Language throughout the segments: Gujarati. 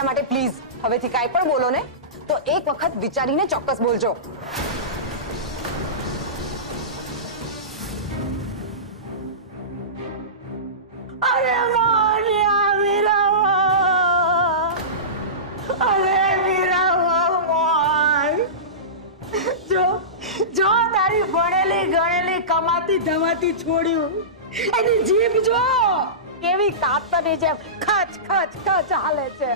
એટલા માટે પ્લીઝ હવેથી કાંઈ પણ બોલો ને તો એક વખત વિચારીને ચોક્કસ બોલજો. અરે મોનિયા મીરાવા, અરે મીરાવા મોન, જો તારી ભણેલી ગણેલી કમાતી ધમાતી છોડ્યું, એની જીભ જો કેવી કાતરની જેમ ખચ ખચ ખચ હાલે છે.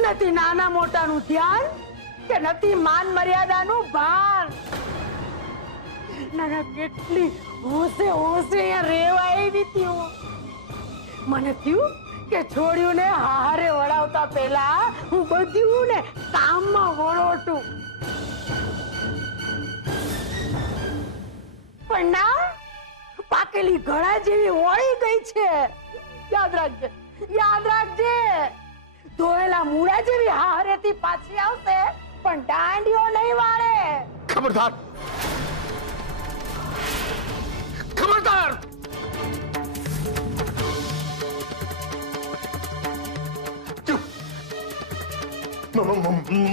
નથી નાના મોટાનું ધ્યાન કે નથી માન મર્યાદાનું ભાન. ના કેટલી હોશે અહીંયા રેવાય નથી હું. મને થયું કે છોડ્યું ને હારે વળાવતા પહેલા હું બધું ને કામમાં વળોટું, પણ ના, પાકેલી ઘડા જેવી વળી ગઈ છે. યાદ રાખજે. ધોયેલા મૂળા જેવી હારેથી પાછી આવશે, પણ દાંડીઓ નહીં વાળે. ખબરદાર!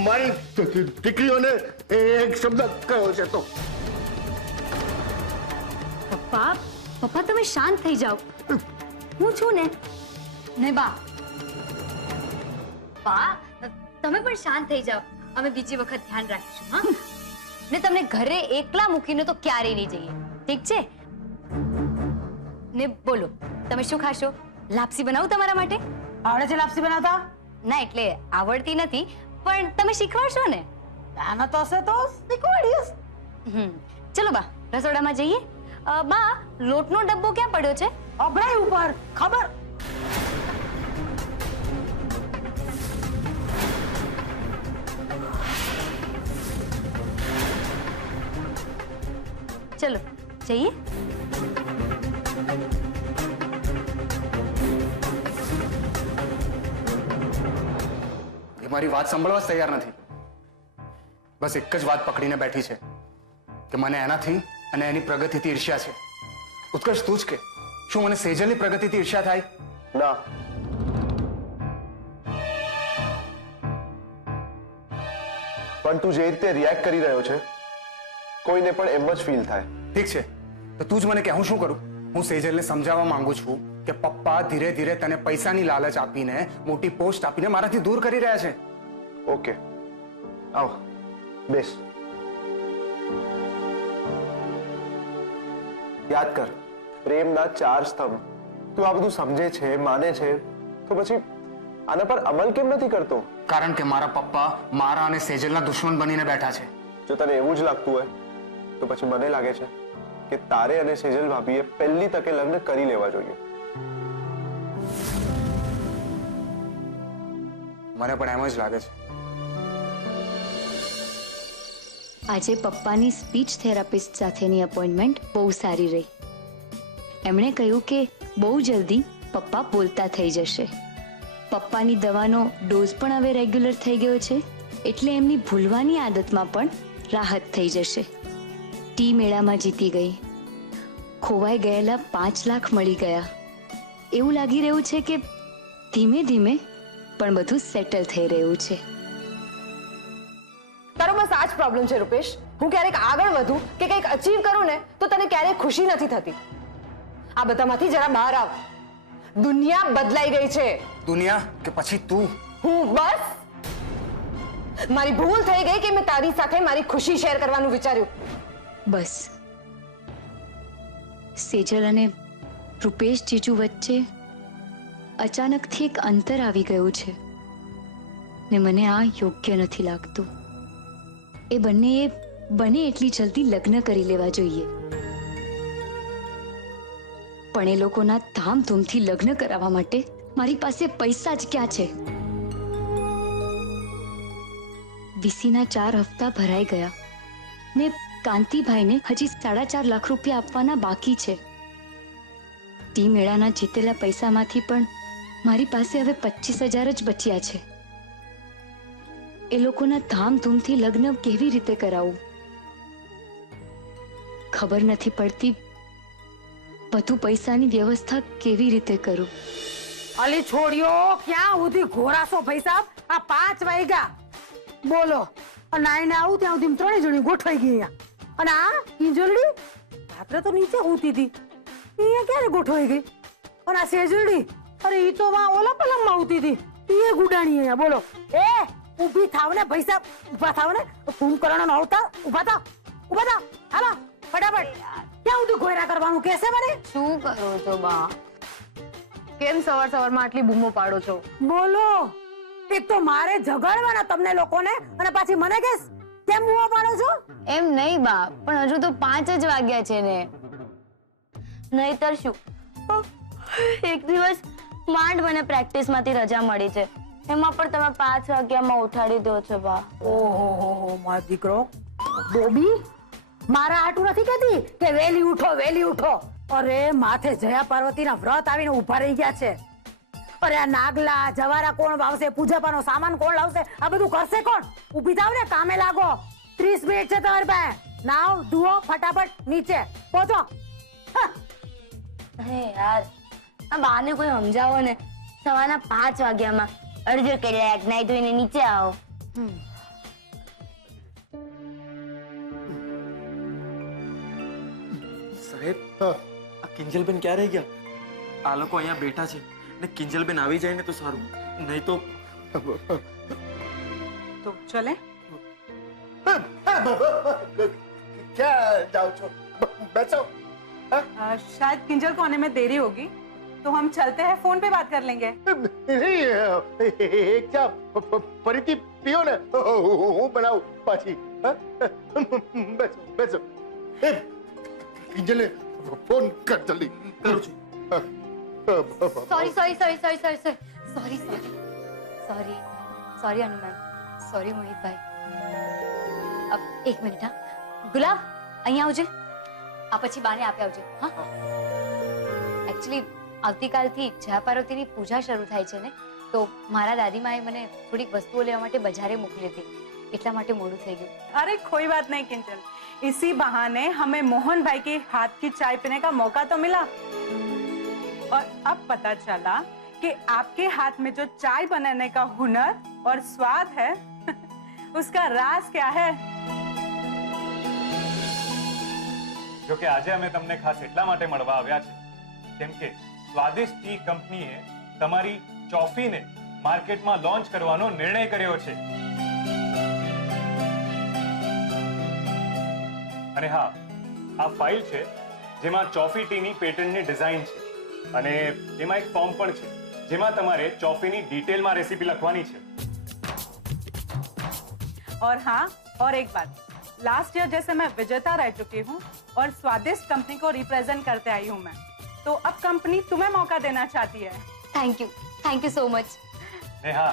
મારી દીકરીઓને એક શબ્દ કયો છે તો? પપ્પા તમે શાંત થઈ જાઓ. હું છું ને. નહીં બા તમે પણ શાંત થઈ જાઓ. અમે બીજી વખત ધ્યાન રાખીશું. હા ને તમને ઘરે એકલા મૂકીને તો ક્યારેય નહીં જઈએ, ઠીક છે ને? બોલો તમે શું ખાશો? લાપસી બનાવું તમારા માટે? આવડે છે લાપસી બનાવતા? ના એટલે આવડતી નથી, પણ તમે શીખવાડશો ને? આના તો હશે તો શીખવાડીશ. ચલો બા રસોડામાં જઈએ. બા લોટનો ડબ્બો ક્યાં પડ્યો છે? અભડાઈ ઉપર. ખબર? ચલો જઈએ. એ મારી વાત સાંભળવા જ તૈયાર નથી. બસ એક જ વાત પકડીને બેઠી છે કે મને એનાથી અને એની પ્રગતિથી ઈર્ષ્યા છે. ઉત્કર્ષ તું જ કે શું મને સેજલની પ્રગતિથી ઈર્ષ્યા થાય? ના. પણ તું જે રીતે રિએક્ટ કરી રહ્યો છે કોઈને પણ એમ જ ફીલ થાય. ઠીક છે તો તું જ મને કે હું શું કરું? હું સેજલને સમજાવવા માંગુ છું કે પપ્પા ધીરે ધીરે તને પૈસાની લાલચ આપીને મોટી પોસ્ટ આપીને મારાથી દૂર કરી રહ્યા છે. ઓકે આવ બેસ. યાદ કર પ્રેમના 4 સ્તંભ. તું આ બધું સમજે છે, માને છે, તો પછી આના પર અમલ કેમ નથી કરતો? કારણ કે મારા પપ્પા મારા અને સેજલના દુશ્મન બનીને બેઠા છે. જો તને એવું જ લાગતું હોય તો પછી મને લાગે છે કે તારે અને સેજલ ભાભીએ પહેલી તકે લગ્ન કરી લેવા જોઈએ. મને પણ એમ જ લાગે છે. આજે પપ્પાની સ્પીચ થેરાપિસ્ટ સાથેની અપોઇન્ટમેન્ટ બહુ સારી રહી. એમણે કહ્યું કે બહુ જલ્દી પપ્પા બોલતા થઈ જશે. પપ્પાની દવાનો ડોઝ પણ હવે રેગ્યુલર થઈ ગયો છે, એટલે એમની ભૂલવાની આદતમાં પણ રાહત થઈ જશે. ટી મેળામાં જીતી ગઈ. ખોવાઈ ગયેલા 5 લાખ મળી ગયા. એવું લાગી રહ્યું છે કે ધીમે ધીમે પણ બધું સેટલ થઈ રહ્યું છે. તારો બસ આ જ પ્રોબ્લેમ છે રૂપેશ. હું ક્યારેક આગળ વધું કે કંઈક અચીવ કરું ને તો તને ક્યારેય ખુશી નથી થતી. આ બધામાંથી જરા બહાર આવ. દુનિયા બદલાઈ ગઈ છે. દુનિયા કે પછી તું? હું બસ મારી ભૂલ થઈ ગઈ કે મેં તારી સાથે મારી ખુશી શેર કરવાનું વિચાર્યું. બસ સેજલ અને રૂપેશ જીજુ વચ્ચે અચાનકથી એક અંતર આવી ગયું છે ને મને આ યોગ્ય નથી લાગતું. એ બંનેએ બને એટલી જલ્દી લગ્ન કરી લેવા જોઈએ. પણ એ લોકોના ધામધૂમથી લગ્ન કરાવવા માટે મારી પાસે પૈસા જ ક્યાં છે? વીસીના 4 હપ્તા ભરાઈ ગયા ને કાંતિભાઈને હજી 4.5 લાખ રૂપિયા આપવાના બાકી છે. ટી મેળાના જીતેલા પૈસામાંથી પણ મારી પાસે હવે 25,000 જ બચ્યા છે. એ લોકોના ધામધૂમથી લગ્ન કેવી રીતે કરાવું? ખબર નથી પડતી. બધું પૈસાની વ્યવસ્થા કેવી રીતે કરું? અલી છોડ્યો ક્યાં સુધી ઘોરાશો ભાઈ સાહેબ? આ 5 વાગ્યા બોલો. નાઈને આવું ત્યાં સુધી 3 જણી ગોઠવાઈ ગઈ અહીંયા. અને આ કિંજલડી રાત્રે તો નીચે હોતી હતી, અહીંયા ક્યારે ગોઠવાઈ ગઈ? અને આ સેજલડી, અરે ઈ તો વા ઓલા પલંગમાં હોતી હતી, ઈ ગુડાણી અહીંયા. બોલો એ ઊભી થાવ ને ભાઈ સાહેબ, ઊભા થાવ ને. કુંભકર્ણનો અવતાર, ઊભા થાવ, ઊભા થાવ. હાલો ફટાફટ. ક્યાં સુધી ઘોરા કરવાનું કહેશે મને? શું કરો છો બા? કેમ સવાર સવારમાં આટલી બૂમો પાડો છો? બોલો. એક તો મારે ઝઘડવાના તમને લોકોને, અને પાછી મને કેસ કેમ બૂમો પાડો છો? એમ નહીં બા, પણ હજુ તો 5 જ વાગ્યા છે ને. નહીતર શું, એક દિવસ માંડ મને પ્રેક્ટિસ માંથી રજા મળી છે, એમાં પણ તમે 5 વાગ્યામાં ઉઠાડી દો છો બા. ઓહો મારો દીકરો બોબી, મારા હાટું નથી કહેતી કે વેલી ઉઠો વેલી ઉઠો. અરે માથે જયા પાર્વતીના વ્રત આવીને ઊભા રહી ગયા છે. અરે આ નાગલા જવારા કોણ વાવશે, પૂજાપાનો સામાન કોણ લાવશે, આ બધું કરશે કોણ? ઊભી થાવ ને, કામે લાગો. 30 મિનિટ છે તમારી પાસે. નાવ ધુઓ ફટાફટ નીચે પહોંચો. હે યાર, આ બાને કોઈ સમજાવો ને. સવારના 5 વાગ્યામાં અડધો કલાક નાઈ ધોઈને નીચે આવો. સાહેબ, આ કિંજલબેન ક્યાં રહી ગયા? આ લોકો અહીંયા બેઠા છે ને કિંજલબેન આવી જાય ને તો સારું, નહીં તો तो चले. क्या जाओ छो बैठो. शायद किंजल को आने में देरी होगी, तो हम चलते हैं, फोन पे बात कर लेंगे. नहीं एक चा परिति पियो ने હું બનાવું પાછી. બેસો બેસો. કિંજલે ફોન કર જલ્દી. કરું છું. Sorry Hanuman, sorry મોહિતભાઈ. એક મિનિટ હા. ગુલાબ અહીંયા આવજે, આ પછી બાને આપી આવજે. હા, એકચ્યુઅલી આવતીકાલથી જયા પાર્વતીની પૂજા શરૂ થાય છે ને, તો મારા દાદીમાએ મને થોડીક વસ્તુઓ લેવા માટે બજારે મોકલી હતી, એટલા માટે મોડું થઈ ગયું. अरे कोई बात नहीं किंजल, इसी बहाने हमें मोहन भाई के हाथ की चाय पीने का मौका तो मिला, और अब पता चला कि आपके हाथ में जो चाय बनाने का हुनर और स्वाद है उसका राज क्या है. જો કે આજે અમે તમને ખાસ એટલા માટે મળવા આવ્યા છે કેમ કે સ્વાદિષ્ટ ટી કંપનીએ તમારી ચોફીને માર્કેટમાં લોન્ચ કરવાનો નિર્ણય કર્યો છે. અને હા, આ ફાઇલ છે જેમાં ચોફી ટીની પેટન્ટની ડિઝાઇન છે, અને એમાં એક ફોર્મ પણ છે જેમાં તમારે ચોફીની ડિટેલમાં રેસીપી લખવાની છે. और हाँ, और एक बात, लास्ट ईयर जैसे मैं विजेता रह चुकी हूँ और स्वादिष्ट कंपनी को रिप्रेजेंट करते आई हूँ मैं, तो अब कंपनी तुम्हें मौका देना चाहती है. Thank you so much. ને હા,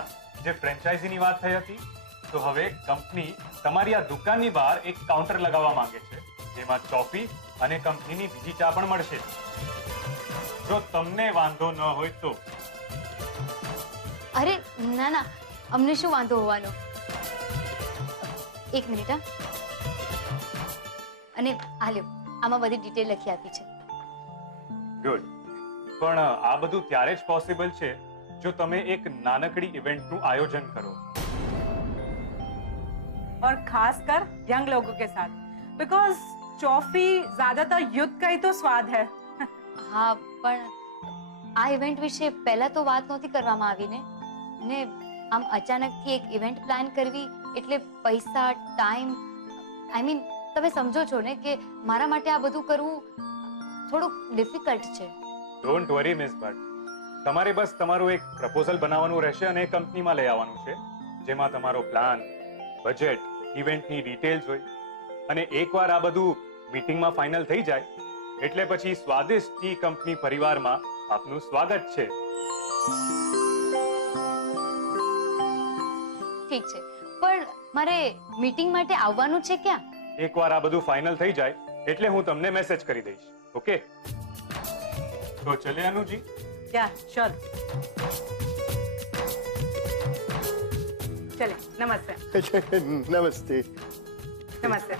જે ફ્રેન્ચાઇઝીની વાત થઈ હતી, તો હવે કંપની તમારી આ દુકાનની બહાર એક કાઉન્ટર લગાવવા માંગે છે જેમાં ચોફી અને કંપનીની બીજી ચા પણ મળશે. જો તમને વાંધો ન હોય તો. અરે ના ના, અમને શું વાંધો હોવાનો. એક મિનિટ હા. અને આ લ્યો, આમાં બધી ડિટેલ લખી આપી છે. ગુડ. પણ આ બધું ત્યારે જ પોસિબલ છે જો તમે એક નાનકડી ઇવેન્ટનું આયોજન કરો. और खासकर यंग लोगों के साथ, बिकॉज चॉफी ज्यादातर युद्ध का ही तो स्वाद है. હા, પણ આ ઇવેન્ટ વિશે પહેલા તો વાત નહોતી કરવામાં આવી ને આમ અચાનકથી એક ઇવેન્ટ પ્લાન કરવી એટલે પૈસા, ટાઈમ, આઈ મીન તમે સમજો છો ને કે મારા માટે આ બધું કરવું થોડુંક ડિફિકલ્ટ છે. ડોન્ટ વરી મિસ ભટ્ટ, તમારે બસ તમારું એક પ્રપોઝલ બનાવવાનું રહેશે અને કંપનીમાં લઈ આવવાનું છે જેમાં તમારો પ્લાન, બજેટ, ઇવેન્ટની ડિટેલ્સ હોય, અને એકવાર આ બધું મીટિંગમાં ફાઇનલ થઈ જાય એટલે પછી સ્વાદિષ્ટ ટી કંપની પરિવારમાં આપનું સ્વાગત છે. ઠીક છે, પણ મારે મીટિંગ માટે આવવાનું છે ક્યાં? એકવાર આ બધું ફાઇનલ થઈ જાય એટલે હું તમને મેસેજ કરી દઈશ. ઓકે, તો ચલે અનુજી. क्या चल. चले, नमस्ते. नमस्ते. नमस्ते.